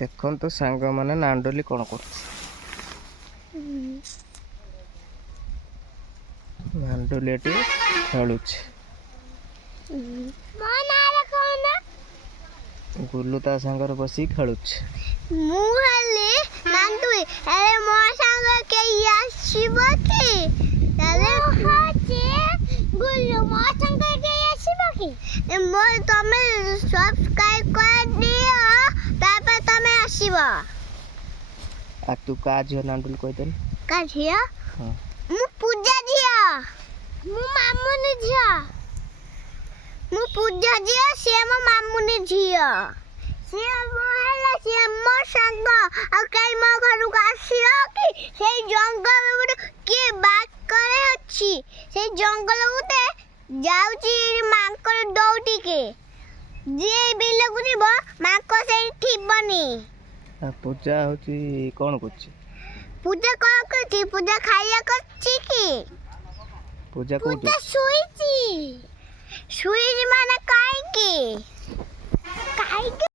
ଦେଖନ୍ତୁ ସାଙ୍ଗମାନେ ନାଣ୍ଡୁଲି କ'ଣ କରୁଛି। ନାଣ୍ଡୁଲି ଏଠି ଖେଳୁଛି। ଗୁଲୁ ତା ସାଙ୍ଗରେ ବସିକି ଖେଳୁଛି। ମୁଁ ହେଲି ନାଣ୍ଡୁଲି, ଆରେ ମୋ ସାଙ୍ଗ କେହି ଆସିବ କି? ଗୁଲୁ ମୋ ସାଙ୍ଗ କେହି ଆସିବ କି? ତମେ ସବସ୍କ୍ରାଇବ କରିଦିଅ, ତାପରେ ତମେ ଆସିବ। ତୁ କା ଝିଅ ନାଣ୍ଡୁଲି କହିଦେଲୁ? କା ଝିଅ? ମୁଁ ପୂଜା ଝିଅ। ମୁଁ ମାମୁନି ଝିଅ। ମୁଁ ପୂଜା ଝିଅ, ସିଏ ମୋ ମାମୁନି ଝିଅ। ସିଏ ମୋ ସାଙ୍ଗ। ଆଉ କେହି ମୋ ଘରକୁ ଆସିବ କି? ସେଇ ଜଙ୍ଗଲ ଗୋଟେ କିଏ ବାକରେ ଅଛି। ସେଇ ଜଙ୍ଗଲ ଗୋଟେ ଯାଉଛି ମାଙ୍କଡ଼ ଦୌଡ଼ିକି। ଯିଏ ବିଲକୁ ଯିବ ମାଙ୍କ ସେଇଠି ଥିବନି। ପୂଜା ହଉଛି କ'ଣ କରୁଛି? ପୂଜା କ'ଣ କରୁଛି? ପୂଜା ଖାଇବା କରୁଛି କି? ପୂଜା କୋଉଠି? ଶୋଇଛି।